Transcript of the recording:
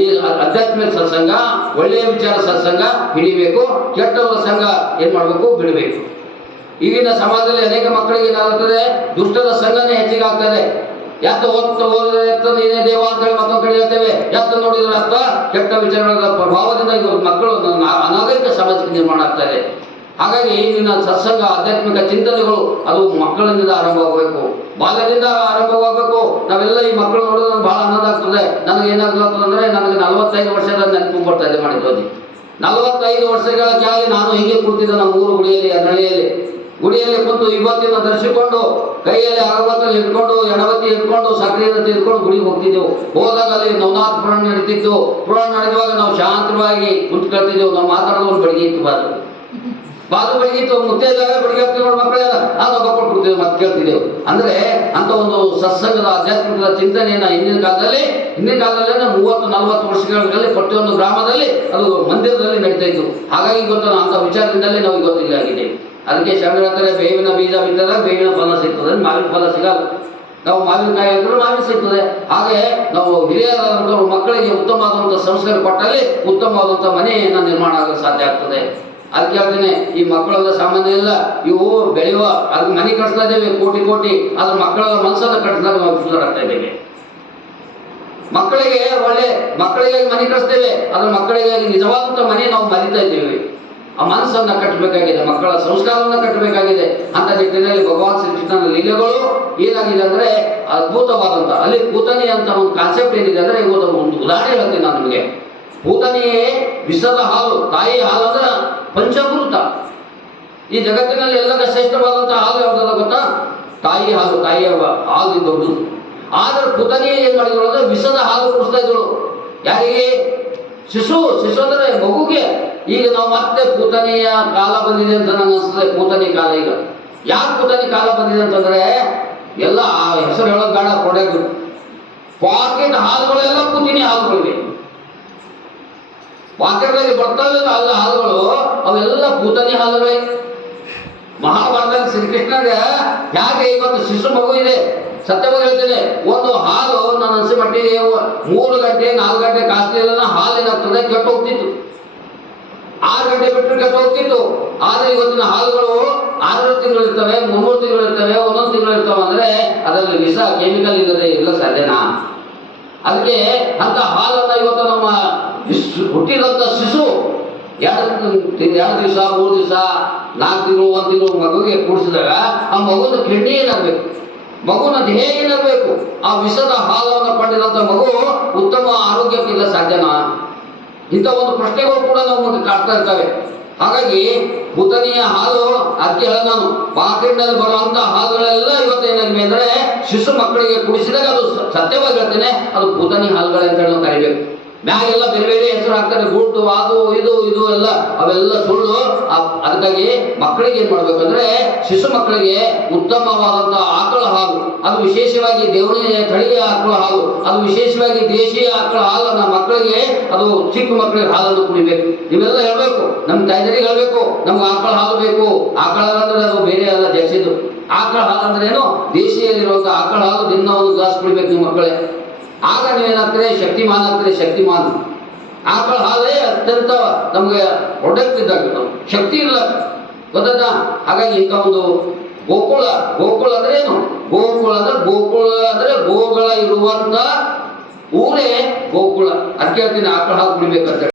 ಈ ಆಧ್ಯಾತ್ಮಿಕ ಸತ್ಸಂಗ, ಒಳ್ಳೆಯ ವಿಚಾರ ಸತ್ಸಂಗ ಹಿಡಿಬೇಕು, ಕೆಟ್ಟವರ ಸಂಘ ಏನು ಮಾಡಬೇಕು? ಬಿಡಬೇಕು. ಈಗಿನ ಸಮಾಜದಲ್ಲಿ ಅನೇಕ ಮಕ್ಕಳಿಗೆ ಏನಾಗುತ್ತದೆ? ದುಷ್ಟದ ಸಂಘನೇ ಹೆಚ್ಚಿಗೆ ಆಗ್ತದೆ. ಯಾತ ಓದ್ತ ಏನೇ ನೀನೇ ದೇವ ಅಂತ ಹೇಳಿ ಮತ್ತೊಂದು ಕಡೆ ಹೇಳ್ತೇವೆ ಯಾತ ನೋಡಿದ್ರೆ ಅರ್ಥ? ಕೆಟ್ಟ ವಿಚಾರಗಳ ಪ್ರಭಾವದಿಂದ ಇವರು ಮಕ್ಕಳು ಅನಾಗರಿಕ ಸಮಾಜಕ್ಕೆ ನಿರ್ಮಾಣ ಆಗ್ತಾ ಇದೆ. ಹಾಗಾಗಿ ಈಗಿನ ಸತ್ಸಂಗ ಆಧ್ಯಾತ್ಮಿಕ ಚಿಂತನೆಗಳು, ಅದು ಮಕ್ಕಳಿಂದ ಆರಂಭವಾಗಬೇಕು. ಬಾಲ್ಯದಿಂದ ಆರಂಭವಾಗಬೇಕು. ನಾವೆಲ್ಲ ಈ ಮಕ್ಕಳು ನನಗೆ ಬಹಳ ಆನಂದ ಆಗ್ತದೆ. ನನಗೆ ಏನಾಗ್ಲತ್ತದ ಅಂದ್ರೆ ನನಗೆ ನಲವತ್ತೈದು ವರ್ಷದ ನೆನಪು ಬರ್ತಾ ಇದೆ ಮಾಡಿದ್ವಿ ನಲವತ್ತೈದು ವರ್ಷಗಳ ಕೆಳಗೆ ನಾನು ಹೀಗೆ ಕೂತಿದ್ದೆ ನಮ್ಮ ಊರು ಗುಡಿಯಲ್ಲಿ ಅದರಳಿಯಲ್ಲಿ ಗುಡಿಯಲ್ಲಿ ಕುಂತು ಇವತ್ತಿನ ಧರಿಸಿಕೊಂಡು, ಕೈಯಲ್ಲಿ ಅರವತ್ತಲ್ಲಿ ಇಟ್ಕೊಂಡು ಎಡವತ್ತಿ ಇಟ್ಕೊಂಡು ಸಕ್ರಿಯನ್ನು ತೆಗೆದುಕೊಂಡು ಗುಡಿಗೆ ಹೋಗ್ತಿದ್ದೆವು. ಹೋದಾಗ ಅಲ್ಲಿ ನವನಾಥ್ ಪುರಾಣ ನಡೀತಿತ್ತು. ಪುರಾಣ ನಡೆಯುವಾಗ ನಾವು ಶಾಂತವಾಗಿ ಕುಂತ್ಕೊಳ್ತಿದ್ದೆವು. ನಾವು ಮಾತಾಡೋದು ಬೆಳಗ್ಗೆ ಇತ್ತು ಬಾದು ಬಾದು ಬೈಗಿತ್ತು ಇತ್ತು ಮುತ್ತೆ ಇದ್ದಾಗ ಬೆಳಗ್ಗೆ ಆಗ್ತೀವಿ ನೋಡಿ ಮಕ್ಕಳೇ ಆ ಲೋಕ ಕಪ್ಕೊಂಡು ಕೊಡ್ತೀವಿ ಮತ್ತೆ ಕೇಳ್ತಿದ್ದೇವೆ ಅಂದ್ರೆ ಅಂತ ಒಂದು ಸತ್ಸಂಗದ ಆಧ್ಯಾತ್ಮಿಕದ ಚಿಂತನೆಯನ್ನ ಹಿಂದಿನ ಕಾಲದಲ್ಲಿ ಹಿಂದಿನ ಕಾಲದಲ್ಲಿ ಮೂವತ್ತು, ನಲವತ್ತು ವರ್ಷಗಳಲ್ಲಿ ಪ್ರತಿಯೊಂದು ಗ್ರಾಮದಲ್ಲಿ ಅದು ಮಂದಿರದಲ್ಲಿ ನಡೀತಾ ಇತ್ತು. ಹಾಗಾಗಿ ಗೊತ್ತ ಅಂತ ವಿಚಾರದಿಂದಲೇ ನಾವು ಇವತ್ತು ಇಲ್ಲಿ ಆಗಿದ್ದೇವೆ. ಅದಕ್ಕೆ ಶರಣ ಹೇಳ್ತಾರೆ ಬೇವಿನ ಬೀಜ ಬಿದ್ದಾಗ ಬೇವಿನ ಫಲ ಸಿಗ್ತದೆ, ಮಾವಿನ ಫಲ ಸಿಗಲ್ಲ. ನಾವು ಮಾವಿನಕಾಯಿ ಅಂದ್ರೂ ಮಾವಿನ ಸಿಗ್ತದೆ. ಹಾಗೆ ನಾವು ಹಿರಿಯರಾದಂಥವ್ರು ಮಕ್ಕಳಿಗೆ ಉತ್ತಮವಾದಂಥ ಸಂಸ್ಕಾರ ಕೊಟ್ಟಲ್ಲಿ ಉತ್ತಮವಾದಂಥ ಮನೆಯನ್ನು ನಿರ್ಮಾಣ ಆಗಲು ಸಾಧ್ಯ ಆಗ್ತದೆ. ಅದಕ್ಕೆ ಈ ಮಕ್ಕಳೆಲ್ಲ ಸಾಮಾನ್ಯ ಇಲ್ಲ. ಇವು ಬೆಳೆಯುವ, ಅದ್ ಮನೆ ಕಟ್ಸ್ತಾ ಇದ್ದೇವೆ ಕೋಟಿ ಕೋಟಿ ಅದ್ರ ಮಕ್ಕಳ ಮನಸ್ಸನ್ನು ಕಟ್ಟಿಸಿದಾಗ ನಾವು ಸುಧಾರಾಗ್ತಾ ಇದ್ದೇವೆ. ಮಕ್ಕಳಿಗೆ ಒಳ್ಳೆ ಮಕ್ಕಳಿಗೆ ಮನೆ ಕಟ್ಸ್ತೇವೆ ಅದ್ರ ಮಕ್ಕಳಿಗಾಗಿ ನಿಜವಾದಂತ ಮನೆ ನಾವು ಮರಿತಾ ಇದ್ದೇವೆ. ಆ ಮನಸ್ಸನ್ನ ಕಟ್ಟಬೇಕಾಗಿದೆ ಮಕ್ಕಳ ಸಂಸ್ಕಾರವನ್ನ ಕಟ್ಟಬೇಕಾಗಿದೆ ಅಂತ ನಿಟ್ಟಿನಲ್ಲಿ ಭಗವಾನ್ ಶ್ರೀಕೃಷ್ಣನ ಲೀಲೆಗಳು ಏನಾಗಿದೆ ಅಂದ್ರೆ ಅದ್ಭುತವಾದಂತ, ಅಲ್ಲಿ ಕೂತನೆ ಅಂತ ಒಂದು ಕಾನ್ಸೆಪ್ಟ್ ಏನಿದೆ ಅಂದ್ರೆ ಇವತ್ತು ಒಂದು ಉದಾಹರಣೆ ಹೇಳ್ತೀನಿ ನಾನು ನಿಮಗೆ. ಪೂತನಿಯೇ ವಿಷದ ಹಾಲು, ತಾಯಿ ಹಾಲು ಅಂದ್ರೆ ಪಂಚಭೂತ. ಈ ಜಗತ್ತಿನಲ್ಲಿ ಎಲ್ಲದ ಶ್ರೇಷ್ಠವಾದಂತಹ ಹಾಲು ಯಾವ್ದಲ್ಲ ಗೊತ್ತಾ? ತಾಯಿ ಹಾಲು ತಾಯಿಯ ಹಾಲು ಇದ್ದವರು ಆದ್ರೆ ಪುತನಿಯೇ ಏನ್ ಮಾಡಿದ್ರು ಅಂದ್ರೆ ವಿಷದ ಹಾಲು ಕುಡಿಸ್ತಾ ಇದ್ರು ಯಾರಿಗೆ? ಶಿಶು. ಶಿಶು ಅಂದ್ರೆ ಮಗುಗೆ. ಈಗ ನಾವು ಮತ್ತೆ ಪೂತನೆಯ ಕಾಲ ಬಂದಿದೆ ಅಂತ ನನಗೆ ಅನಿಸ್ತದೆ ಪೂತನಿ ಕಾಲ ಈಗ. ಯಾಕೆ ಪೂತನಿ ಕಾಲ ಬಂದಿದೆ ಅಂತಂದ್ರೆ ಎಲ್ಲ ಹೆಸರು ಹೇಳೋದು ಬೇಡ, ಕೊಡೋದು. ಪಾಕೆಟ್ ಹಾಲುಗಳೆಲ್ಲ ಪೂತಿನಿ ಹಾಲುಗಳಿವೆ. ಪಾಕೆಟ್ನಲ್ಲಿ ಬರ್ತಾವೆ ಅಲ್ಲ ಹಾಲುಗಳು ಅವೆಲ್ಲ ಭೂತನಿ ಹಾಲುಗಳೇ ಮಹಾಭಾರತ ಶ್ರೀಕೃಷ್ಣಗೆ ಯಾಕೆ ಇವತ್ತು ಶಿಶು ಮಗು ಇದೆ? ಸತ್ಯವಾಗಿ ಹೇಳ್ತೇನೆ. ಒಂದು ಹಾಲು ನನ್ನ ಅನಿಸಿ ಮಟ್ಟಿಗೆ ಮೂರು ಗಂಟೆ, ನಾಲ್ಕು ಗಂಟೆ ಕಾಸ್ತಿಲ್ಲ ಹಾಲಿನ ತೊಡೆ ಕೆಟ್ಟು ಹೋಗ್ತಿತ್ತು. ಆರು ಗಂಟೆ ಬಿಟ್ಟರೆ ಕೆಟ್ಟು ಹೋಗ್ತಿತ್ತು. ಆದ್ರೆ ಇವತ್ತಿನ ಹಾಲುಗಳು ಆರು ತಿಂಗಳು ಇರ್ತವೆ ಮೂರು ತಿಂಗಳು ಇರ್ತವೆ ಒಂದೊಂದು ತಿಂಗಳು ಇರ್ತವೆ ಅಂದ್ರೆ ಅದರಲ್ಲಿ ವಿಷ ಕೆಮಿಕಲ್ ಇಲ್ಲದೆ ಇಲ್ಲ ಸಾಧ್ಯನಾ? ಅದಕ್ಕೆ ಅಂತ ಹಾಲನ್ನ ಇವತ್ತು ನಮ್ಮ ಹುಟ್ಟಿದಂತ ಶಿಶು ಎರಡು ಎರಡು ದಿವಸ, ಮೂರು ದಿವಸ, ನಾಲ್ಕು ತಿಂಗಳು, ಒಂದು ತಿಂಗಳು ಮಗುವಿಗೆ ಕೂಡಿಸಿದಾಗ ಆ ಮಗುನ ಕಿಡ್ನಿ ಏನಾಗಬೇಕು? ಮಗುನ ದೇಹ ಏನಾಗಬೇಕು? ಆ ವಿಷದ ಹಾಲವನ್ನು ಪಡೆದಂತ ಮಗು ಉತ್ತಮ ಆರೋಗ್ಯಕ್ಕಿಲ್ಲ ಸಾಧ್ಯನಾ? ಇಂಥ ಒಂದು ಪ್ರಶ್ನೆಗಳು ಕೂಡ ನಮಗೆ ಕಾಡ್ತಾ ಇರ್ತವೆ. ಹಾಗಾಗಿ ಪುತನಿಯ ಹಾಲು ಅದಕ್ಕೆ ಹೇಳ ನಾನು ಪಾಕೆಟ್ನಲ್ಲಿ ಬರುವಂತ ಹಾಲುಗಳೆಲ್ಲ ಇವತ್ತು ಏನಾಗಿದೆ ಅಂದ್ರೆ ಶಿಶು ಮಕ್ಕಳಿಗೆ ಕುಡಿಸಿದಾಗ ಅದು ಸತ್ಯವಾಗಿರ್ತೇನೆ ಅದು ಪುತನಿ ಹಾಲುಗಳು ಅಂತ ಹೇಳಿ ನಾವು ಕರಿಬೇಕು. ಮ್ಯಾಗೆಲ್ಲ ಬೇರೆ ಬೇರೆ ಹೆಸರು ಹಾಕ್ತಾರೆ. ಗುಡ್ಡು ಅದು ಇದು ಇದು ಎಲ್ಲ. ಅವೆಲ್ಲ ಸುಳ್ಳು. ಅದಕ್ಕಾಗಿ ಮಕ್ಕಳಿಗೆ ಏನ್ ಮಾಡ್ಬೇಕಂದ್ರೆ ಶಿಶು ಮಕ್ಕಳಿಗೆ ಉತ್ತಮವಾದಂತಹ ಆಕಳ ಹಾಲು. ಅದು ವಿಶೇಷವಾಗಿ ದೇವನೇ ತಳಿಯ ಆಕಳ ಹಾಲು. ಅದು ವಿಶೇಷವಾಗಿ ದೇಶೀಯ ಆಕಳ ಹಾಲನ್ನ ಮಕ್ಕಳಿಗೆ ಅದು ಚಿಕ್ಕ ಮಕ್ಕಳಿಗೆ ಹಾಲನ್ನು ಕುಡಿಬೇಕು. ಇವೆಲ್ಲ ಹೇಳ್ಬೇಕು. ನಮ್ಮ ತಾಯಿದರಿಗೆ ಹೇಳ್ಬೇಕು. ನಮ್ಗೆ ಆಕಳ ಹಾಲು ಬೇಕು. ಆಕಳ ಅಂದ್ರೆ ಅದು ಬೇರೆ ಅಲ್ಲ ದೇಶದ್ದು ಆಕಳ ಹಾಲು ಅಂದ್ರೆ ಏನು? ದೇಶಿಯಲ್ಲಿರುವಂತಹ ಆಕಳ ಹಾಲು ದಿನ ಒಂದು ಗ್ಲಾಸ್ ಕುಡಿಬೇಕು ನಿಮ್ಮ ಮಕ್ಕಳೇ. ಆಗ ನೀವೇನಾಗ್ತದೆ ಶಕ್ತಿಮಾನ ಆಗ್ತದೆ ಶಕ್ತಿಮಾನ. ಆಕಳ ಹಾಲೇ ಅತ್ಯಂತ ನಮಗೆ ಪ್ರೊಡಕ್ಟ್ ಇದ್ದಾಗ ಶಕ್ತಿ ಇಲ್ಲ. ಗೊತ್ತಾ ಹಾಗಾಗಿ ಇಂಥ ಒಂದು ಗೋಕುಳ ಗೋಕುಳ ಅಂದ್ರೆ ಏನು? ಗೋಕುಳ ಅಂದ್ರೆ ಗೋಕುಳ ಅಂದ್ರೆ ಗೋಗಳ ಇರುವಂತ ಊರೇ ಗೋಕುಳ ಅದಕ್ಕೆ ಹೇಳ್ತೀನಿ, ಆಕಳ ಹಾಲು ಕುಡಿಬೇಕಂತ